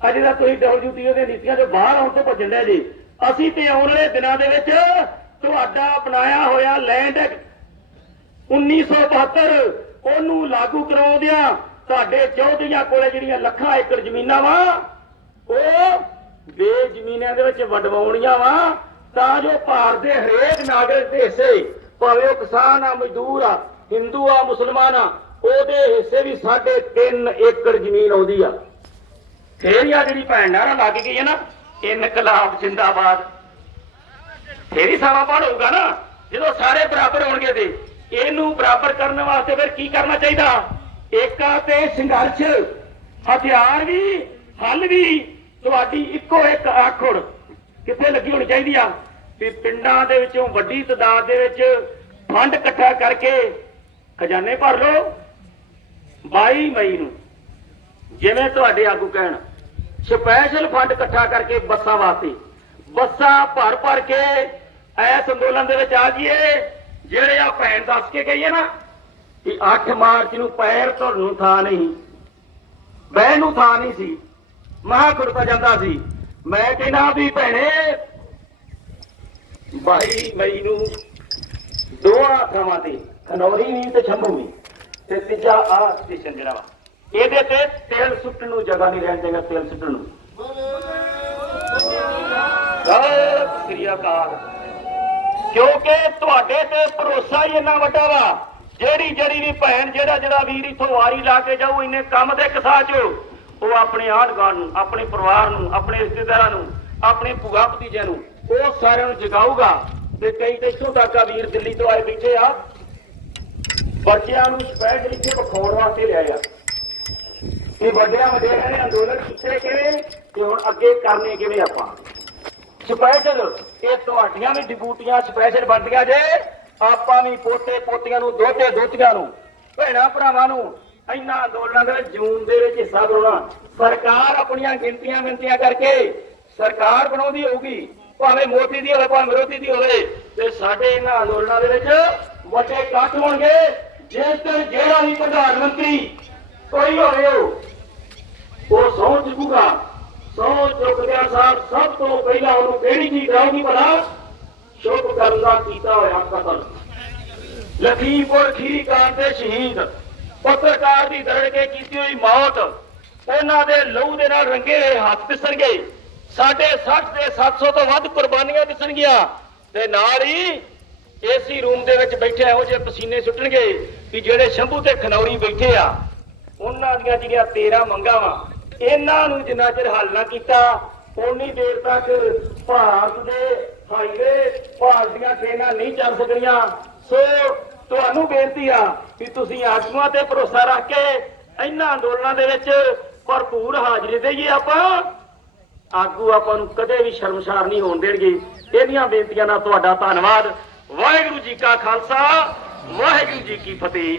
ਅਜੇ ਤਾਂ ਤੁਸੀਂ ਡਬਲਯੂਟੀਓ ਦੇ ਨੀਤੀਆਂ ਤੋਂ ਬਾਹਰ ਆਉਣ ਤੋਂ ਭੱਜਣ ਦੇ ਜੀ। ਅਸੀਂ ਤੇ ਆਉਣ ਵਾਲੇ ਦਿਨਾਂ ਦੇ ਵਿੱਚ ਤੁਹਾਡਾ ਅਪਣਾਇਆ ਹੋਇਆ ਲੈਂਡ 1972 ਉਹਨੂੰ ਲਾਗੂ ਕਰਾਉਂਦਿਆਂ ਤੁਹਾਡੇ ਚੌਧਰੀਆਂ ਕੋਲੇ ਜਿਹੜੀਆਂ ਲੱਖਾਂ ਏਕੜ ਜ਼ਮੀਨਾਂ ਵਾ, ਉਹ ਬੇਜ਼ਮੀਨਾਂ ਦੇ ਵਿੱਚ ਵਡਵਾਉਣੀਆਂ ਵਾ, ਤਾਂ ਜੋ ਭਾਰਤ ਦੇ ਹਰੇਕ ਨਾਗਰਿਕ ਦੇ ਹਿੱਸੇ, ਭਾਵੇਂ ਉਹ ਕਿਸਾਨ ਆ, ਮਜ਼ਦੂਰ ਆ, ਹਿੰਦੂ ਆ, ਮੁਸਲਮਾਨ ਆ, ਉਹਦੇ ਹਿੱਸੇ ਵੀ ਸਾਢੇ 3 ਏਕੜ ਜ਼ਮੀਨ ਆਉਂਦੀ ਆ। ਫੇਰ ਹੀ ਆ ਜਿਹੜੀ ਭੈਣ ਨਾਰਾ ਲੱਗ ਗਈ ਹੈ ਨਾ ਇਨਕਲਾਬ ਜਿੰਦਾਬਾਦ। ਫੇਰ ਹੀ ਸਾਵਾ ਪਾੜ ਹੋਊਗਾ ਨਾ, ਜਦੋਂ ਸਾਰੇ ਬਰਾਬਰ ਹੋਣਗੇ ਤੇ। ਇਹਨੂੰ ਬਰਾਬਰ ਕਰਨ ਵਾਸਤੇ ਫਿਰ ਕੀ ਕਰਨਾ ਚਾਹੀਦਾ? ਏਕਾ ਤੇ ਸੰਘਰਸ਼, ਹਥਿਆਰ ਵੀ, ਹੱਲ ਵੀ, ਤੁਹਾਡੀ ਇੱਕੋ ਇੱਕ ਆਖੜ ਕਿੱਥੇ ਲੱਗੀ ਹੋਣੀ ਚਾਹੀਦੀ ਆ? ਵੀ ਪਿੰਡਾਂ ਦੇ ਵਿੱਚੋਂ ਵੱਡੀ ਤਦਾਦ ਦੇ ਵਿੱਚ ਫੰਡ ਇਕੱਠਾ ਕਰਕੇ ਖਜ਼ਾਨੇ ਭਰ ਲਓ। 22 ਮਈ ਨੂੰ ਜਿਵੇਂ ਤੁਹਾਡੇ ਆਗੂ ਕਹਿਣ ਸਪੈਸ਼ਲ ਫੰਡ ਇਕੱਠਾ ਕਰਕੇ ਬੱਸਾਂ ਵਾਸਤੇ। ਬੱਸਾਂ ਭਰ ਭਰ ਕੇ ਐਸ ਅੰਦੋਲਨ ਦੇ ਵਿੱਚ ਆ ਜਾਈਏ, ਜਿਹੜੇ ਆ ਭੈਣ ਦੱਸ ਕੇ ਗਈ ਹੈ ਨਾ, ਕਿ 8 ਮਾਰਚ ਨੂੰ ਪੈਰ ਧਰਨ ਨੂੰ ਥਾਂ ਨਹੀਂ। ਬਹਿ ਨੂੰ ਥਾਂ ਨਹੀਂ ਸੀ। ਮਹਾ ਖੁਰਪਾ ਜਾਂਦਾ ਸੀ। ਮੈਂ ਕਹਿੰਦਾ ਵੀ ਭੈਣੇ, ਬਾਈ ਮਈ ਨੂੰ ਦੋਹਾਂ ਥਾਵਾਂ ਤੇ ਖਨੌਰੀ ਵੀ ਤੇ ਛੰਭੂ ਵੀ ਤੇ ਤੀਜਾ ਆ ਸਟੇਸ਼ਨ ਜਿਹੜਾ ਵਾ। ਇਹਦੇ ਤੇ ਤੇਲ ਸੁੱਟਣ ਨੂੰ ਜਗ੍ਹਾ ਨਹੀਂ ਰਹਿਣ ਦੇਗਾ ਤੇਲ ਸੁੱਟਣ ਨੂੰ। ਸਤਿ ਸ੍ਰੀ ਅਕਾਲ। ਕਿਉਂਕਿ ਤੁਹਾਡੇ ਤੇ ਭਰੋਸਾ ਹੀ ਇੰਨਾ ਵੱਡਾ ਵਾ, ਜਿਹੜੀ ਜਿਹੜੀ ਵੀ ਭੈਣ, ਜਿਹੜਾ ਜਿਹੜਾ ਵੀਰ ਇਥੋਂ ਵਾਰੀ ਲਾ ਕੇ ਜਾਊ, ਇੰਨੇ ਕੰਮ ਦੇ ਕਸਾ ਚ, ਉਹ ਆਪਣੇ ਆਂਢ ਨੂੰ, ਆਪਣੇ ਪਰਿਵਾਰ ਨੂੰ, ਆਪਣੇ ਰਿਸ਼ਤੇਦਾਰਾਂ ਨੂੰ, ਆਪਣੇ ਭੂਆ ਭਤੀਜਿਆਂ ਨੂੰ, ਉਹ ਸਾਰਿਆਂ ਨੂੰ ਜਗਾਊਗਾ। ਤੇ ਕਈ ਤੇ ਤੱਕ ਆ ਵੀਰ ਦਿੱਲੀ ਤੋਂ ਆਏ ਬੈਠੇ ਆ, ਬੱਚਿਆਂ ਨੂੰ ਸਪੈਸ਼ਲ ਇੱਥੇ ਵਿਖਾਉਣ ਵਾਸਤੇ ਲਿਆਏ ਆ ਵੱਡਿਆਂ ਵਡੇਰਿਆਂ ਨੇ ਅੰਦੋਲਨ ਕੀਤੇ ਕਿਵੇਂ ਤੇ ਹੁਣ ਅੱਗੇ ਕਰਨੇ ਕਿਵੇਂ ਆਪਾਂ? ਸਪੈਸ਼ਲ ਇਹ ਤੁਹਾਡੀਆਂ ਵੀ ਡਿਪੂਟੀਆਂ ਸਪੈਸ਼ਲ ਬਣਦੀਆਂ ਜੇ, ਆਪਾਂ ਵੀ ਪੋਤੇ ਪੋਤੀਆਂ ਨੂੰ, ਦੋਤੇ ਦੋਤੀਆਂ ਨੂੰ, ਭੈਣਾ ਭਰਾਵਾਂ ਨੂੰ ਇੰਨਾ ਅੰਦੋਲਨਾਂ ਦੇ ਜੂਨ ਦੇ ਵਿੱਚ ਹਿੱਸਾ ਪਾਉਣਾ ਸਰਕਾਰ ਆਪਣੀਆਂ ਗਿਣਤੀਆਂ ਮਿੰਤੀਆਂ ਕਰਕੇ ਸਰਕਾਰ ਬਣਾਉਂਦੀ ਹੋਊਗੀ, ਭਾਵੇਂ ਮੋਦੀ ਦੀ ਹੋਵੇ, ਭਾਵੇਂ ਵਿਰੋਧੀ ਦੀ ਹੋਵੇ, ਤੇ ਸਾਡੇ ਇਹਨਾਂ ਅੰਦੋਲਨਾਂ ਦੇ ਵਿੱਚ ਵੱਡੇ ਕੱਟ ਹੋਣਗੇ। ਜਿਸ ਦਿਨ ਜਿਹੜਾ ਵੀ ਪ੍ਰਧਾਨ ਮੰਤਰੀ ਕੋਈ ਹੋਵੇ ਉਹ ਉਹ ਚੁੱਕੂਗਾ। ਸਹੁੰ ਚੁੱਕਦਿਆਂ ਸਾਰ ਸਭ ਤੋਂ ਪਹਿਲਾਂ ਉਹਨੂੰ ਕਿਹੜੀ ਚੀਜ਼ ਆਉਗੀ ਭਲਾ? ਸ਼ੁਭ ਕਰਨ ਦਾ ਕੀਤਾ ਹੋਇਆ ਕਤਲ। ਲਖੀਮਪੁਰ ਖੀਰੀ ਦੇ ਸ਼ਹੀਦ, ਪੱਤਰਕਾਰ ਦੀ ਦਰੜ ਕੇ ਕੀਤੀ ਹੋਈ ਮੌਤ, ਉਹਨਾਂ ਦੇ ਲਹੂ ਦੇ ਨਾਲ ਰੰਗੇ ਹੋਏ ਹੱਥ ਦਿਸਣਗੇ। ਸਾਡੇ 60 ਦੇ 700 ਤੋਂ ਵੱਧ ਕੁਰਬਾਨੀਆਂ ਦਿਸਣਗੀਆਂ। ਤੇ ਨਾਲ ਹੀ ਏਸੀ ਰੂਮ ਦੇ ਵਿੱਚ ਬੈਠੇ ਇਹੋ ਜਿਹੇ ਪਸੀਨੇ ਸੁੱਟਣਗੇ ਕਿ ਜਿਹੜੇ ਸ਼ੰਭੂ ਤੇ ਖਨੌਰੀ ਬੈਠੇ ਆ। ਉਹਨਾਂ ਦੀਆਂ ਜਿਹੜੀਆਂ 13 ਮੰਗਾਂ ਵਾ, ਇਹਨਾਂ ਨੂੰ ਜਿੰਨਾ ਚਿਰ ਹੱਲ ਨਾ ਕੀਤਾ ਉਨੀ ਦੇਰ ਤੱਕ ਭਾਰਤ ਦੇ ਹਾਈਵੇ ਭਾਰਤ ਦੀਆਂ ਟ੍ਰੇਨਾਂ ਨਹੀਂ ਚੱਲ ਸਕਦੀਆਂ ਸੋ ਤੁਹਾਨੂੰ ਬੇਨਤੀ ਆ ਕਿ ਤੁਸੀਂ ਆਗੂਆਂ ਤੇ ਭਰੋਸਾ ਰੱਖ ਕੇ ਇਹਨਾਂ ਅੰਦੋਲਨਾਂ ਦੇ ਵਿੱਚ ਭਰਪੂਰ ਹਾਜ਼ਰੀ ਦੇਈਏ ਆਪਾਂ। ਆਗੂ ਆਪਾਂ ਨੂੰ ਕਦੇ ਵੀ ਸ਼ਰਮਸ਼ਾਰ ਨਹੀਂ ਹੋਣ ਦੇਣਗੇ। ਇਹਦੀਆਂ ਬੇਨਤੀਆਂ ਨਾਲ ਤੁਹਾਡਾ ਧੰਨਵਾਦ। ਵਾਹਿਗੁਰੂ ਜੀ ਕਾ ਖਾਲਸਾ, ਵਾਹਿਗੁਰੂ ਜੀ ਕੀ ਫਤਿਹ।